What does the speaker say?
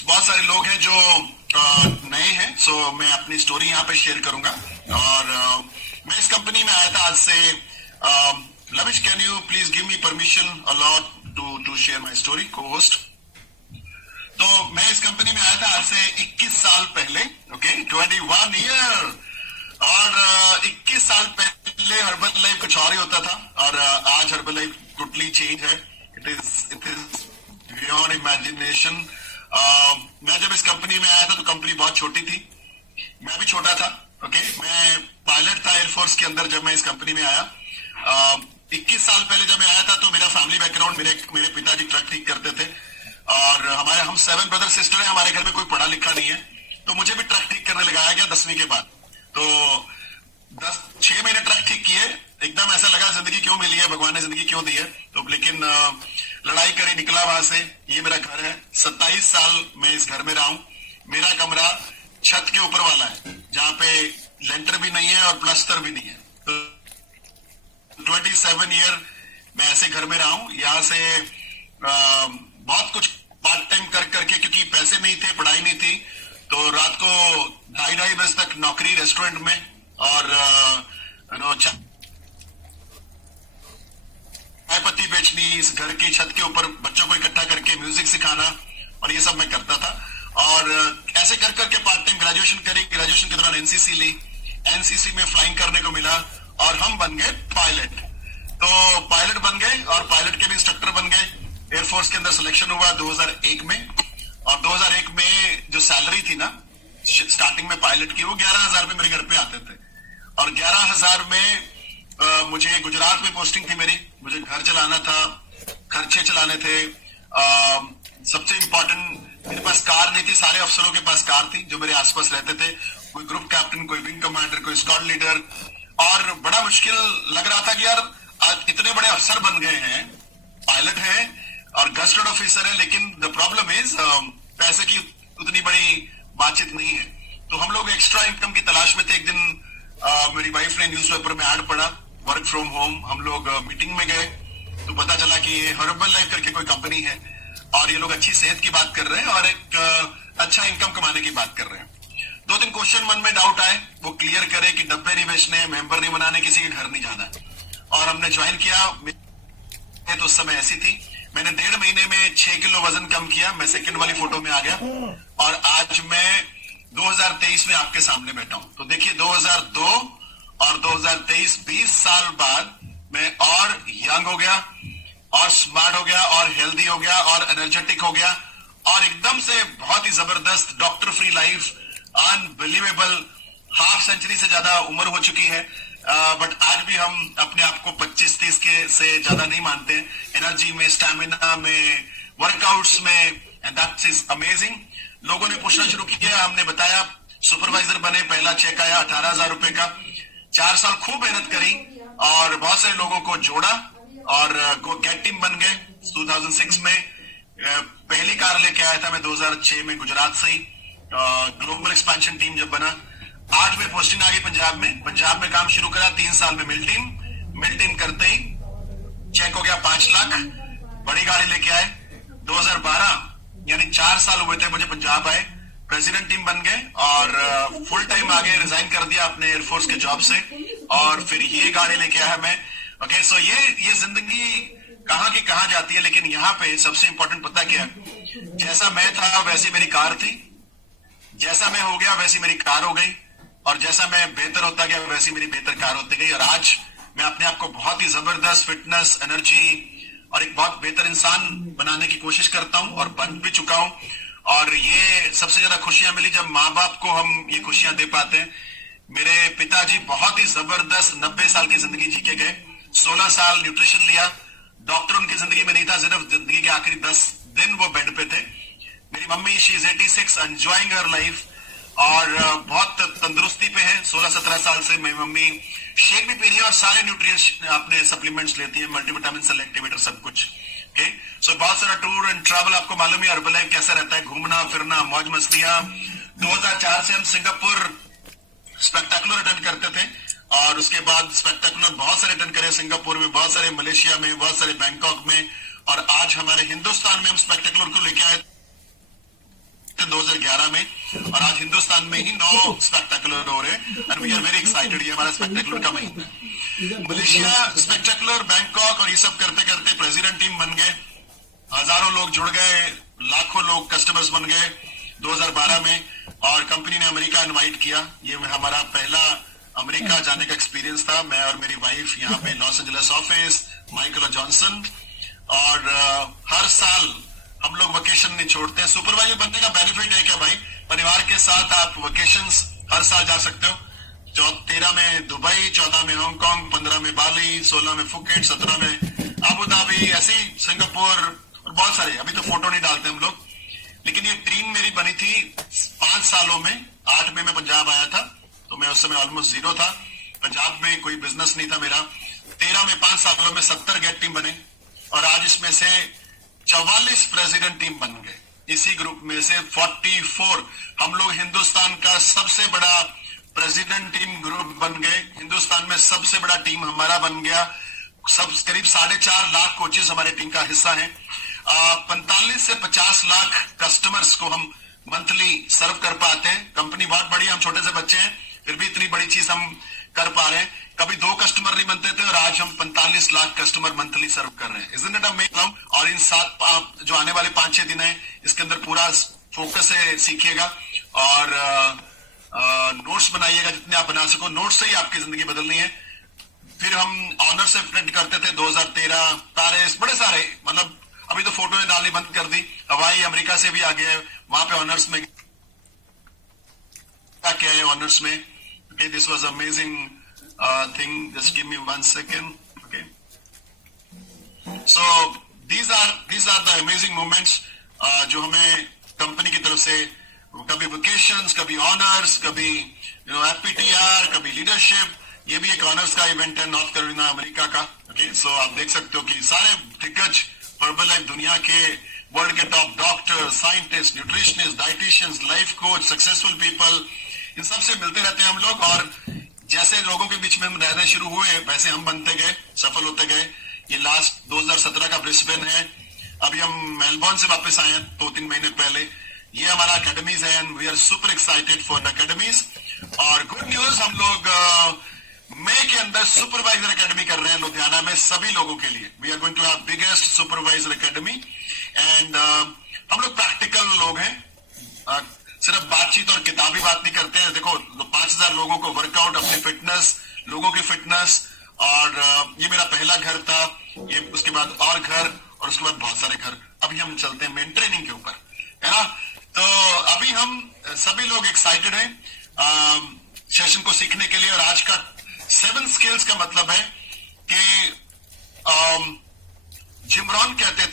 बहुत सारे लोग हैं जो नए हैं, सो मैं अपनी स्टोरी यहाँ पे शेयर करूंगा। और मैं इस कंपनी में आया था आज से। Lavish, can you please give me permission allot to share my story, को होस्ट। तो मैं इस कंपनी में आया था आज से 21 साल पहले, ओके, 21 ईयर। और 21 साल पहले हर्बल लाइफ कुछ और ही होता था, और आज हर्बल लाइफ टोटली चेंज है। It is beyond imagination. मैं जब इस कंपनी में आया था तो कंपनी बहुत छोटी थी, मैं भी छोटा था, ओके। मैं पायलट था एयरफोर्स के अंदर जब मैं इस कंपनी में आया। 21 साल पहले जब मैं आया था तो मेरा फैमिली बैकग्राउंड, मेरे पिताजी ट्रक ठीक करते थे, और हम 7 ब्रदर सिस्टर हैं। हमारे घर में कोई पढ़ा लिखा नहीं है, तो मुझे भी ट्रक ठीक करने लगाया गया 10वीं के बाद। तो 6 महीने ट्रक ठीक किए, एकदम ऐसा लगा जिंदगी क्यों मिली है, भगवान ने जिंदगी क्यों दी है। तो लेकिन लड़ाई करी, निकला वहां से। ये मेरा घर है, 27 साल मैं इस घर में रहा हूं। मेरा कमरा छत के ऊपर वाला है, जहां पे लेंटर भी नहीं है और प्लास्टर भी नहीं है। तो 27 ईयर मैं ऐसे घर में रहा हूं। यहाँ से बहुत कुछ पार्ट टाइम कर करके, क्योंकि पैसे नहीं थे, पढ़ाई नहीं थी, तो रात को 2:30 बजे तक नौकरी रेस्टोरेंट में, और चाय पत्ती बेचनी, इस घर की छत के ऊपर बच्चों को इकट्ठा करके म्यूजिक सिखाना, और ये सब मैं करता था। और ऐसे कर करके पार्ट टाइम ग्रेजुएशन करी। ग्रेजुएशन के दौरान एनसीसी ली, एनसीसी में फ्लाइंग करने को मिला, और हम बन गए पायलट। तो पायलट बन गए, और पायलट के भी इंस्ट्रक्टर बन गए। एयरफोर्स के अंदर सिलेक्शन हुआ 2001 में, और 2001 में जो सैलरी थी ना स्टार्टिंग में पायलट की, वो 11,000 रुपए मेरे घर पे आते थे। और 11,000 में मुझे गुजरात में पोस्टिंग थी मेरी, मुझे घर चलाना था, खर्चे चलाने थे। सबसे इंपॉर्टेंट, मेरे पास कार नहीं थी, सारे अफसरों के पास कार थी जो मेरे आसपास रहते थे, कोई ग्रुप कैप्टन, कोई विंग कमांडर, कोई स्क्वाड लीडर। और बड़ा मुश्किल लग रहा था कि यार आज इतने बड़े अफसर बन गए हैं, पायलट है और गस्टेड ऑफिसर है, लेकिन द प्रॉब्लम इज पैसे की उतनी बड़ी बातचीत नहीं है। तो हम लोग एक्स्ट्रा इनकम की तलाश में थे। एक दिन मेरी वाइफ ने न्यूज़पेपर में ऐड पढ़ा, वर्क फ्रॉम होम। हम लोग मीटिंग में गए तो पता चला कि ये हर्बल लाइफ करके कोई कंपनी है, और ये लोग अच्छी सेहत की बात कर रहे हैं और एक अच्छा इनकम कमाने की बात कर रहे हैं। 2-3 क्वेश्चन मन में डाउट आए, वो क्लियर करे कि डब्बे नहीं बेचने, मेंबर नहीं बनाने, किसी के घर नहीं जाना। और हमने ज्वाइन किया। तो उस समय ऐसी थी, मैंने 1.5 महीने में 6 किलो वजन कम किया। मैं सेकंड वाली फोटो में आ गया, और आज मैं 2023 में आपके सामने बैठा हूं। तो देखिए 2002 और 2023, 20 साल बाद मैं और यंग हो गया, और स्मार्ट हो गया, और हेल्दी हो गया, और एनर्जेटिक हो गया, और एकदम से बहुत ही जबरदस्त doctor free life, unbelievable. Half century से ज्यादा उम्र हो चुकी है, बट आज भी हम अपने आप को 25-30 के से ज्यादा नहीं मानते हैं, एनर्जी में, स्टैमिना में, वर्कआउट्स में, एंड दैट इज अमेजिंग। लोगों ने पूछना शुरू किया, हमने बताया, सुपरवाइजर बने, पहला चेक आया 18,000 रुपए का। 4 साल खूब मेहनत करी, और बहुत सारे लोगों को जोड़ा, और गेट टीम बन गए। 2006 में पहली कार लेके आया था मैं, 2006 में गुजरात से ही। ग्लोबल एक्सपेंशन टीम जब बना, 8 में पोस्टिंग आ गई पंजाब में काम शुरू करा। 3 साल में मिल टीम करते ही चेक हो गया 5 लाख, बड़ी गाड़ी लेके आए। 2012 यानी 4 साल हुए थे मुझे पंजाब आए, प्रेसिडेंट टीम बन गए, और फुल टाइम आगे रिजाइन कर दिया अपने एयरफोर्स के जॉब से, और फिर ये गाड़ी लेके आया मैं। ओके, सो ये जिंदगी कहाँ की कहाँ जाती है। लेकिन यहाँ पे सबसे इंपॉर्टेंट पता क्या, जैसा मैं था वैसी मेरी कार थी, जैसा मैं हो गया वैसी मेरी कार हो गई, और जैसा मैं बेहतर होता गया वैसी मेरी बेहतर कार होती गई। और आज मैं अपने आप को बहुत ही जबरदस्त फिटनेस, एनर्जी और एक बहुत बेहतर इंसान बनाने की कोशिश करता हूं, और बन भी चुका हूं। और ये सबसे ज्यादा खुशियां मिली जब माँ बाप को हम ये खुशियां दे पाते हैं। मेरे पिताजी बहुत ही जबरदस्त 90 साल की जिंदगी जी के गए। 16 साल न्यूट्रिशन लिया, डॉक्टर उनकी जिंदगी में नहीं था, सिर्फ जिंदगी के आखिरी 10 दिन वो बेड पे थे। मेरी mummy, she is 86, enjoying her life, और बहुत तंदुरुस्ती पे है। 16-17 साल से मेरी मम्मी शेक भी पी रही है, और सारे न्यूट्रिएंट्स अपने सप्लीमेंट्स लेती है, मल्टीविटामिन, सेलेक्टिवेटर, सब कुछ। ओके, सो बहुत सारा टूर एंड ट्रैवल, आपको मालूम है हर्बल लाइफ कैसा रहता है, घूमना फिरना, मौज मस्तियां। 2004 से हम सिंगापुर स्पेक्टेकुलर अटेंड करते थे, और उसके बाद स्पेक्टेकुलर बहुत सारे अटेंड करे, सिंगापुर में, बहुत सारे मलेशिया में, बहुत सारे बैंकॉक में, और आज हमारे हिंदुस्तान में हम स्पेक्टेकुलर को लेके आए आज हिंदुस्तान में ही 9 स्पेक्टेकुलर हो रहे हैं and we are very excited. ये हमारा स्पेक्टेकुलर का महीना है। मलेशिया स्पेक्टेकुलर, बैंकॉक और ये सब करते करते प्रेसिडेंट टीम बन गए, हजारों लोग जुड़ गए, लाखों लोग कस्टमर्स बन गए 2012 में, और कंपनी ने अमेरिका इनवाइट किया। ये हमारा पहला अमेरिका जाने का एक्सपीरियंस था, मैं और मेरी वाइफ यहाँ पे लॉस एंजलिस ऑफिस, माइकल और जॉनसन। और हर साल हम लोग वेकेशन नहीं छोड़ते हैं। सुपरवाइजर बनने का बेनिफिट है क्या भाई, परिवार के साथ आप वेकेशंस हर साल जा सकते हो। 13 में दुबई, 14 में हांगकांग, 15 में बाली, 16 में फुकेट, 17 में अबू धाबी, ऐसे ही सिंगापुर और बहुत सारे। अभी तो फोटो नहीं डालते हम लोग, लेकिन ये ड्रीम मेरी बनी थी 5 सालों में। 8 में मैं पंजाब आया था, तो मैं उस समय ऑलमोस्ट जीरो था, पंजाब में कोई बिजनेस नहीं था मेरा। 13 में 5 सालों में 70 गेट टीम बने, और आज इसमें से 44 प्रेसिडेंट टीम बन गए। इसी ग्रुप में से 44 हम लोग हिंदुस्तान का सबसे बड़ा प्रेसिडेंट टीम ग्रुप बन गए। हिंदुस्तान में सबसे बड़ा टीम हमारा बन गया। सब करीब 4.5 लाख कोचेस हमारे टीम का हिस्सा हैं। 45 से 50 लाख कस्टमर्स को हम मंथली सर्व कर पाते हैं। कंपनी बहुत बड़ी, हम छोटे से बच्चे हैं, फिर भी इतनी बड़ी चीज हम कर पा रहे हैं। कभी 2 कस्टमर नहीं बनते थे और आज हम 45 लाख कस्टमर मंथली सर्व कर रहे हैं। Isn't it amazing? और इन 7 जो आने वाले 5-6 दिन है, इसके अंदर पूरा फोकस है, सीखिएगा और नोट्स बनाइएगा जितने आप बना सको। नोट्स से ही आपकी जिंदगी बदलनी है। फिर हम ऑनर से प्रिंट करते थे 2013, पेरिस, बड़े सारे, मतलब अभी तो फोटो ने डालनी बंद कर दी। हवाई अमेरिका से भी आ गए, वहां पे ऑनर्स में क्या है, ऑनर्स में। Okay, this was amazing thing. Just give me 1 second. Okay. So these are the amazing moments जो हमें कंपनी की तरफ से, कभी वेकेशंस, कभी ऑनर्स, कभी FPTR, कभी लीडरशिप। ये भी एक ऑनर्स का इवेंट है नॉर्थ कैरोलिना अमेरिका का। ओके, सो आप देख सकते हो कि सारे दिग्गज पर्बलाइफ दुनिया के, वर्ल्ड के top doctor, scientist, nutritionist, dietitians, life coach, successful people, इन सबसे मिलते रहते हैं हम लोग। और जैसे लोगों के बीच में हम रहने शुरू हुए, वैसे हम बनते गए, सफल होते गए। ये लास्ट 2017 का ब्रिस्बेन है। अभी हम मेलबोर्न से वापस आए हैं 2-3 महीने पहले। ये हमारा अकेडमीज है and we are super excited for the academies. और गुड न्यूज, हम लोग मई के अंदर सुपरवाइजर अकेडमी कर रहे हैं लुधियाना में सभी लोगों के लिए। We are going to have biggest supervisor academy and हम लोग प्रैक्टिकल लोग हैं, सिर्फ बातचीत और किताबी बात नहीं करते हैं। देखो 5000 लोगों को वर्कआउट, अपनी फिटनेस, लोगों की फिटनेस, और ये मेरा पहला घर था, ये उसके बाद और घर, और उसके बाद बहुत सारे घर। अभी हम चलते हैं मेन ट्रेनिंग के ऊपर, है ना। तो अभी हम सभी लोग एक्साइटेड हैं सेशन को सीखने के लिए। और आज का 7 स्किल्स का मतलब है कि जिम रॉन कहते